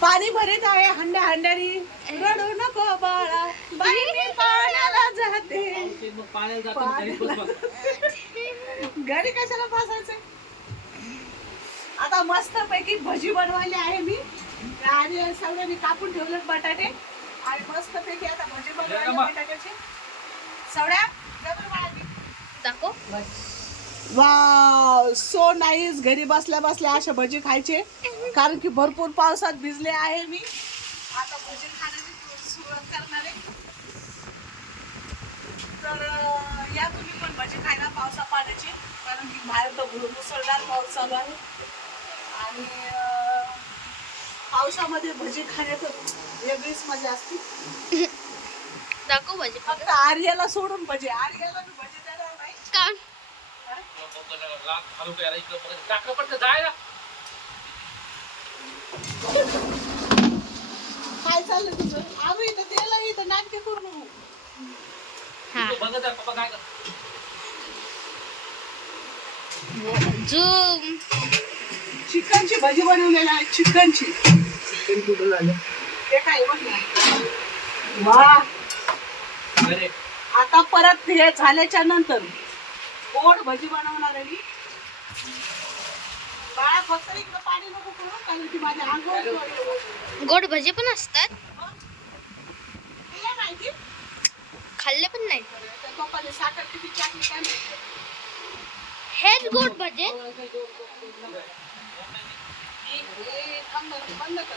पाणी भरीत आहे हंड्या हंड्यानी रडू नको बाळा. बाई मी पाण्याला जाते. घरी कशाला बसायचं? आता मस्त पैकी भजी बनवायली आहे मी. आणि सगळ्यांनी कापून ठेवले बटाटे. आणि मस्त पैकी आता भजी बनवायला. बटाट्याची. बाळाची. दाखव. वाव सो नाईस घरी बसल्या बसल्या अशा भजी खायचे. कारण की भरपूर पावसात भिजले आहे मी. आता भजी खाण्याची सुरुवात करणार आहे. तर या तुम्ही पण भजी खायला पावसा पाण्याची. कारण की बाहेर तर मुसळधार पाऊस चालू आहे. आणि पावसामध्ये भजी खाण्यात वेगळीच मजा असते. दाखव भाजी. फक्त आर्याला सोडून भजी. आर्याला मी भजी राग घालू इकडं. टाकलं काय चाललं तुझं आम्ही इथं त्याला इथं नाटके करू नको हा इकडं बघत आहे, पप्पा काय करतात. झूम चिकनची भजी बनवलेली आहे चिकनची ते काय बघ ना. वा अरे आता परत हे झाल्याच्यानंतर गोड भजी बनवणार आहे मी. बाळा फक्त इकडं पाणी नको करू कारण की माझ्या अंगावर गोड भजी पण असतात. माहिती? खाल्ले पण नाही. पप्पाने साखर किती टाकली काय माहिती? हेच गोड भजी. हे बंद कर.